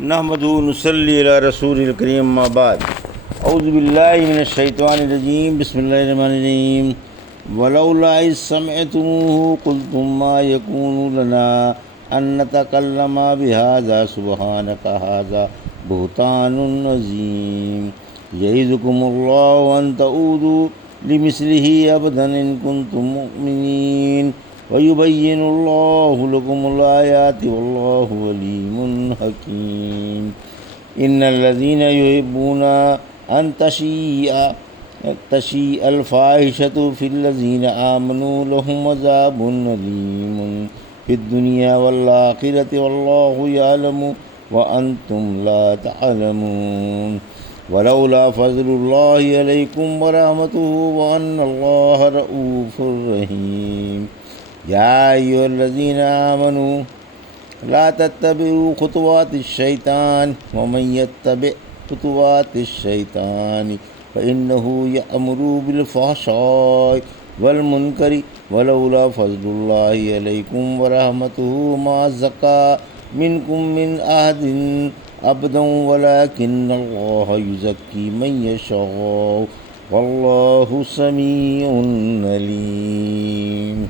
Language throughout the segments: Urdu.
نحمد نصلی علی رسول الکریم اما بعد اعوذ باللہ من الشیطان الرجیم بسم اللہ الرحمن الرحیم ولولا اذ سمعتموه قلتم ما يكون لنا ان نتكلم بهذا سبحانك هذا بہتان عظیم یعظکم اللہ ان تعودوا لمثلہ ابدا ان کنتم مؤمنین وَيُبَيِّنُ اللَّهُ لَكُمُ الْآيَاتِ وَاللَّهُ عَلِيمٌ حَكِيمٌ إِنَّ الَّذِينَ يُحِبُّونَ أَن تَشِيعَ الْفَاحِشَةُ فِي الَّذِينَ آمَنُوا لَهُمْ عَذَابٌ أَلِيمٌ فِي الدُّنْيَا وَالْآخِرَةِ وَاللَّهُ يَعْلَمُ وَأَنْتُمْ لَا تَعْلَمُونَ وَلَوْلَا فَضْلُ اللَّهِ عَلَيْكُمْ وَرَحْمَتُهُ وَأَنَّ اللَّهَ رَءُوفٌ رَحِيمٌ يا أيها الذين آمنوا لا تتبعوا خطوات الشيطان ومن يتبع خطوات الشيطان فإنه يأمر بالفحشاء والمنكر ولولا فضل الله عليكم ورحمته ما زكى منكم من أحد أبدا ولكن الله يزكي من يشاء والله سميع عليم۔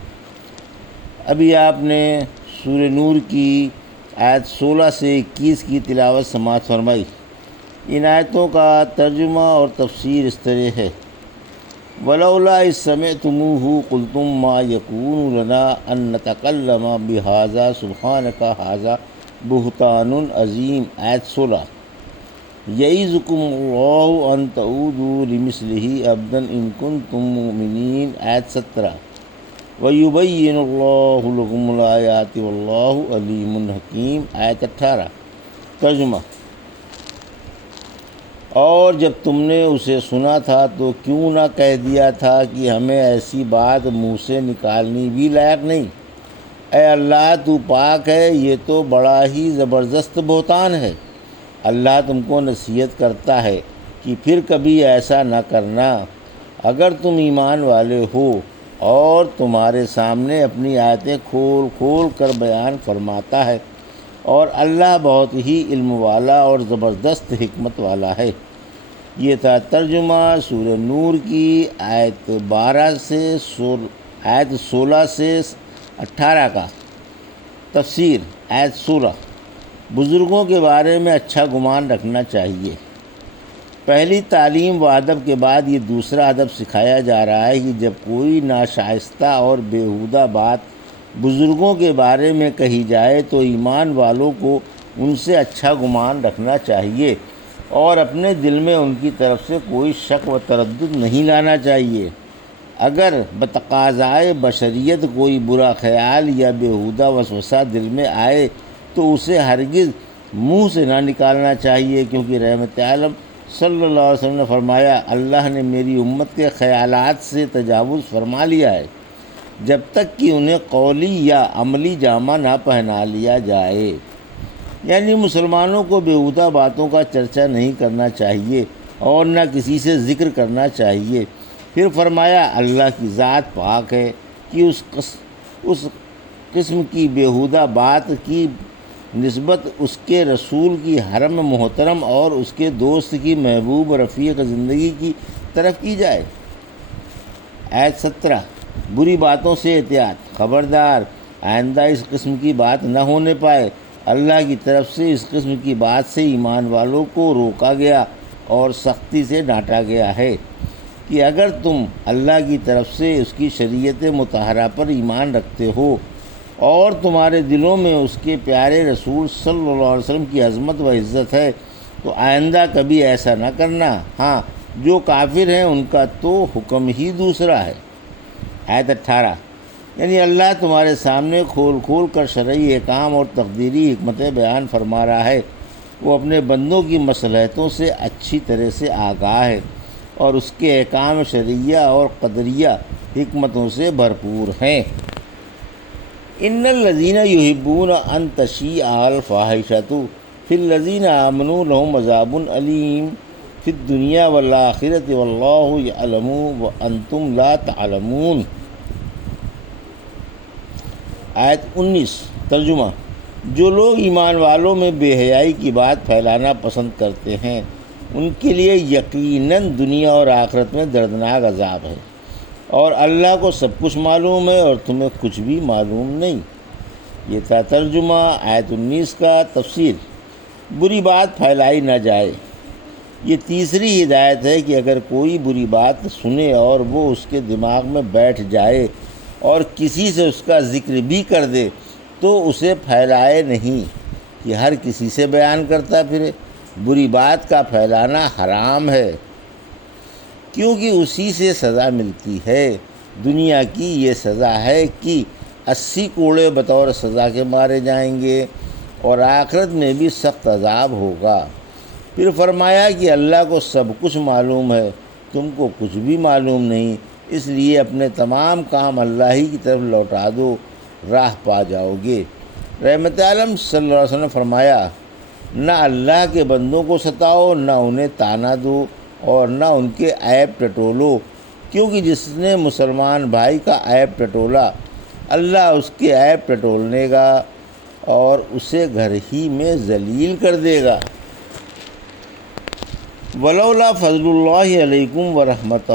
ابھی آپ نے سورہ نور کی آیت 16 سے 21 کی تلاوت سماعت فرمائی۔ ان آیتوں کا ترجمہ اور تفسیر اس طرح ہے: ولولا اذ سمعتموه قلتم ما يكون لنا ان نتكلم بهذا سبحانك هذا بہتان عظیم۔ آیت 16 یعظکم اللہ ان تعودوا لمثلہ ابدا ان کنتم مؤمنین۔ آیت 17 وَيُبَيِّنُ اللَّهُ لَكُمُ الْآيَاتِ وَاللَّهُ عَلِيمٌ حَكِيمٌ۔ آیت 18 ترجمہ: اور جب تم نے اسے سنا تھا تو کیوں نہ کہہ دیا تھا کہ ہمیں ایسی بات منہ سے نکالنی بھی لائق نہیں۔ اے اللہ تو پاک ہے، یہ تو بڑا ہی زبردست بہتان ہے۔ اللہ تم کو نصیحت کرتا ہے کہ پھر کبھی ایسا نہ کرنا اگر تم ایمان والے ہو، اور تمہارے سامنے اپنی آیتیں کھول کھول کر بیان فرماتا ہے، اور اللہ بہت ہی علم والا اور زبردست حکمت والا ہے۔ یہ تھا ترجمہ سورہ نور کی آیت 16 سے 18 کا۔ تفسیر: آیت 16 بزرگوں کے بارے میں اچھا گمان رکھنا چاہیے۔ پہلی تعلیم و ادب کے بعد یہ دوسرا ادب سکھایا جا رہا ہے کہ جب کوئی ناشائستہ اور بیہودہ بات بزرگوں کے بارے میں کہی جائے تو ایمان والوں کو ان سے اچھا گمان رکھنا چاہیے اور اپنے دل میں ان کی طرف سے کوئی شک و تردد نہیں لانا چاہیے۔ اگر بتقاضائے بشریت کوئی برا خیال یا بیہودہ وسوسہ دل میں آئے تو اسے ہرگز منہ سے نہ نکالنا چاہیے، کیونکہ رحمت عالم صلی اللہ علیہ وسلم نے فرمایا، اللہ نے میری امت کے خیالات سے تجاوز فرما لیا ہے جب تک کہ انہیں قولی یا عملی جامہ نہ پہنا لیا جائے۔ یعنی مسلمانوں کو بیہودہ باتوں کا چرچا نہیں کرنا چاہیے اور نہ کسی سے ذکر کرنا چاہیے۔ پھر فرمایا، اللہ کی ذات پاک ہے کہ اس قسم کی بیہودہ بات کی نسبت اس کے رسول کی حرم محترم اور اس کے دوست کی محبوب رفیق زندگی کی طرف کی جائے۔ آیت 17 بری باتوں سے احتیاط، خبردار آئندہ اس قسم کی بات نہ ہونے پائے۔ اللہ کی طرف سے اس قسم کی بات سے ایمان والوں کو روکا گیا اور سختی سے ڈانٹا گیا ہے کہ اگر تم اللہ کی طرف سے اس کی شریعت مطہرہ پر ایمان رکھتے ہو اور تمہارے دلوں میں اس کے پیارے رسول صلی اللہ علیہ وسلم کی عظمت و عزت ہے تو آئندہ کبھی ایسا نہ کرنا۔ ہاں، جو کافر ہیں ان کا تو حکم ہی دوسرا ہے۔ آیت 18 یعنی اللہ تمہارے سامنے کھول کھول کر شرعی احکام اور تقدیری حکمتیں بیان فرما رہا ہے۔ وہ اپنے بندوں کی مصلحتوں سے اچھی طرح سے آگاہ ہے اور اس کے احکام شرعیہ اور قدریہ حکمتوں سے بھرپور ہیں۔ ان الذین یحبون ان تشیع الفاحشۃ فی الذین آمنوا لہم عذاب علیم فی الدنیا والآخرۃ واللہ یعلم وانتم لا تعلمون۔ آیت 19 ترجمہ: جو لوگ ایمان والوں میں بے حیائی کی بات پھیلانا پسند کرتے ہیں ان کے لیے یقیناً دنیا اور آخرت میں دردناک عذاب ہے، اور اللہ کو سب کچھ معلوم ہے اور تمہیں کچھ بھی معلوم نہیں۔ یہ تھا ترجمہ آیت 19 کا۔ تفسیر: بری بات پھیلائی نہ جائے۔ یہ تیسری ہدایت ہے کہ اگر کوئی بری بات سنے اور وہ اس کے دماغ میں بیٹھ جائے اور کسی سے اس کا ذکر بھی کر دے تو اسے پھیلائے نہیں کہ ہر کسی سے بیان کرتا پھرے۔ بری بات کا پھیلانا حرام ہے کیونکہ اسی سے سزا ملتی ہے۔ دنیا کی یہ سزا ہے کہ 80 کوڑے بطور سزا کے مارے جائیں گے، اور آخرت میں بھی سخت عذاب ہوگا۔ پھر فرمایا کہ اللہ کو سب کچھ معلوم ہے، تم کو کچھ بھی معلوم نہیں، اس لیے اپنے تمام کام اللہ ہی کی طرف لوٹا دو، راہ پا جاؤ گے۔ رحمت عالم صلی اللہ علیہ وسلم نے فرمایا، نہ اللہ کے بندوں کو ستاؤ، نہ انہیں طعنہ دو، اور نہ ان کے عیب ٹٹولو، کیونکہ جس نے مسلمان بھائی کا عیب ٹٹولا اللہ اس کے عیب ٹٹولنے گا اور اسے گھر ہی میں ذلیل کر دے گا۔ ولولا فضل اللہ علیکم ورحمتہ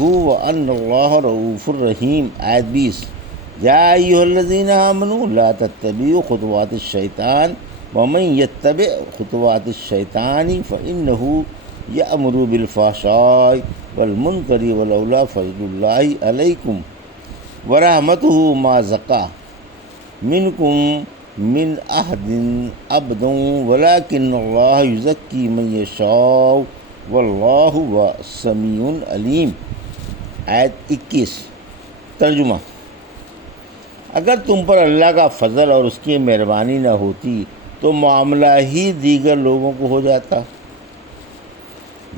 وان اللہ رؤوف الرحیم۔ آیت 20۔ یا ایھا الذین آمنوا لا تتبعوا خطوات الشیطان ومن یتبع خطوات الشیطان فانہ یأمر بالفحشاء والمنکر ولولا فضل اللہ علیکم ورحمتہ ما زکا منکم من احد ابدا ولکن اللہ یزکی من یشاء واللہ سمیع علیم۔ آیت 21۔ ترجمہ: اگر تم پر اللہ کا فضل اور اس کی مہربانی نہ ہوتی تو معاملہ ہی دیگر لوگوں کو ہو جاتا۔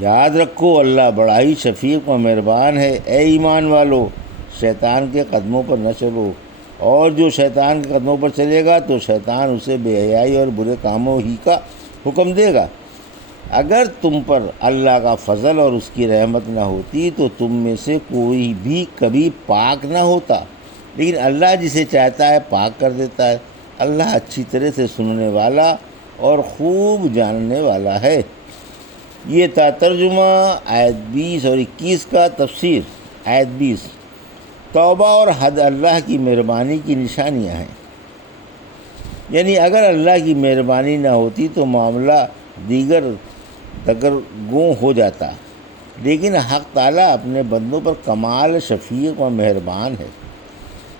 یاد رکھو اللہ بڑا ہی شفیق و مہربان ہے۔ اے ایمان والو، شیطان کے قدموں پر نہ چلو، اور جو شیطان کے قدموں پر چلے گا تو شیطان اسے بے حیائی اور برے کاموں ہی کا حکم دے گا۔ اگر تم پر اللہ کا فضل اور اس کی رحمت نہ ہوتی تو تم میں سے کوئی بھی کبھی پاک نہ ہوتا، لیکن اللہ جسے چاہتا ہے پاک کر دیتا ہے۔ اللہ اچھی طرح سے سننے والا اور خوب جاننے والا ہے۔ یہ تھا ترجمہ آیت 20 اور 21 کا۔ تفسیر: آیت 20۔ توبہ اور حد اللہ کی مہربانی کی نشانیاں ہیں، یعنی اگر اللہ کی مہربانی نہ ہوتی تو معاملہ دیگر دگرگوں ہو جاتا، لیکن حق تعالیٰ اپنے بندوں پر کمال شفیق و مہربان ہے۔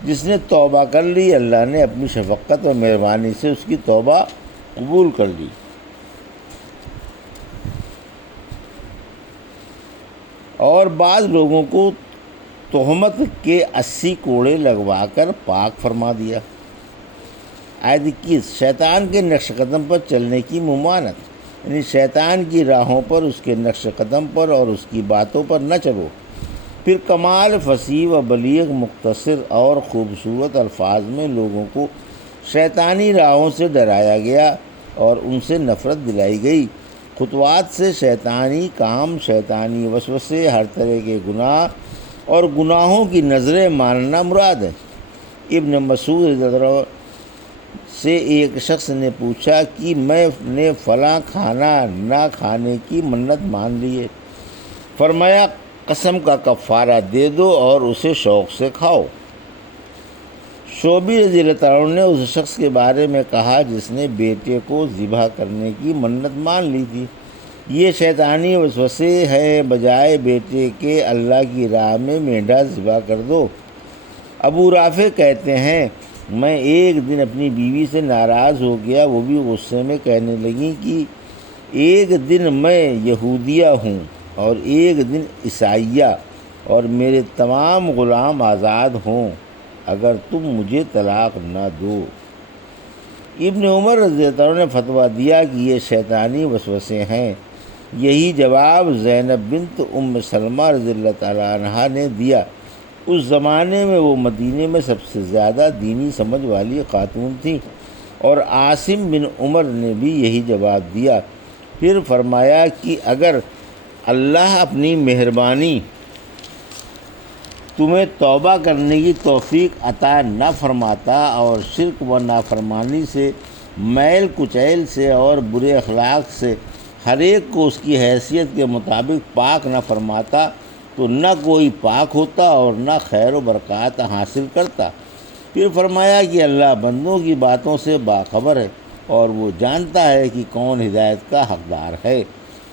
جس نے توبہ کر لی اللہ نے اپنی شفقت و مہربانی سے اس کی توبہ قبول کر لی۔ اور بعض لوگوں کو تہمت کے 80 کوڑے لگوا کر پاک فرما دیا۔ آیت 21۔ شیطان کے نقش قدم پر چلنے کی ممانعت، یعنی شیطان کی راہوں پر، اس کے نقش قدم پر اور اس کی باتوں پر نہ چلو۔ پھر کمال فصیح و بلیغ مختصر اور خوبصورت الفاظ میں لوگوں کو شیطانی راہوں سے ڈرایا گیا اور ان سے نفرت دلائی گئی۔ خطوات سے شیطانی کام، شیطانی وسوسے، ہر طرح کے گناہ اور گناہوں کی نظریں ماننا مراد ہے۔ ابن مسعود رضی اللہ عنہ سے ایک شخص نے پوچھا کہ میں نے فلاں کھانا نہ کھانے کی منت مان لی ہے۔ فرمایا، قسم کا کفارہ دے دو اور اسے شوق سے کھاؤ۔ شعبی رضی اللہ عنہ نے اس شخص کے بارے میں کہا جس نے بیٹے کو ذبح کرنے کی منت مان لی تھی، یہ شیطانی وسوسے ہیں، بجائے بیٹے کے اللہ کی راہ میں مینڈھا ذبح کر دو۔ ابو رافع کہتے ہیں، میں ایک دن اپنی بیوی سے ناراض ہو گیا، وہ بھی غصے میں کہنے لگیں کہ ایک دن میں یہودیہ ہوں اور ایک دن عیسائیہ، اور میرے تمام غلام آزاد ہوں اگر تم مجھے طلاق نہ دو۔ ابن عمر رضی اللہ عنہ نے فتویٰ دیا کہ یہ شیطانی وسوسے ہیں۔ یہی جواب زینب بنت ام سلمہ رضی اللہ تعالیٰ عنہا نے دیا۔ اس زمانے میں وہ مدینے میں سب سے زیادہ دینی سمجھ والی خاتون تھیں، اور عاصم بن عمر نے بھی یہی جواب دیا۔ پھر فرمایا کہ اگر اللہ اپنی مہربانی تمہیں توبہ کرنے کی توفیق عطا نہ فرماتا اور شرک و نافرمانی سے، میل کچیل سے اور برے اخلاق سے ہر ایک کو اس کی حیثیت کے مطابق پاک نہ فرماتا تو نہ کوئی پاک ہوتا اور نہ خیر و برکات حاصل کرتا۔ پھر فرمایا کہ اللہ بندوں کی باتوں سے باخبر ہے اور وہ جانتا ہے کہ کون ہدایت کا حقدار ہے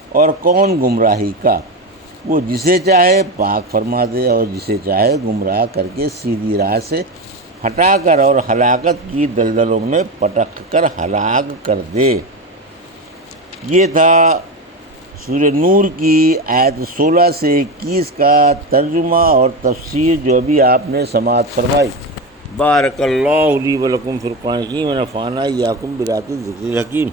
اور کون گمراہی کا۔ وہ جسے چاہے پاک فرما دے اور جسے چاہے گمراہ کر کے سیدھی راہ سے ہٹا کر اور ہلاکت کی دلدلوں میں پٹک کر ہلاک کر دے۔ یہ تھا سورہ نور کی آیت 16 سے 21 کا ترجمہ اور تفسیر جو ابھی آپ نے سماعت فرمائی۔ بارک اللہ لی و لکم فی القرآن الحکیم ونفعنا ایاکم بآیات الذکر الحکیم۔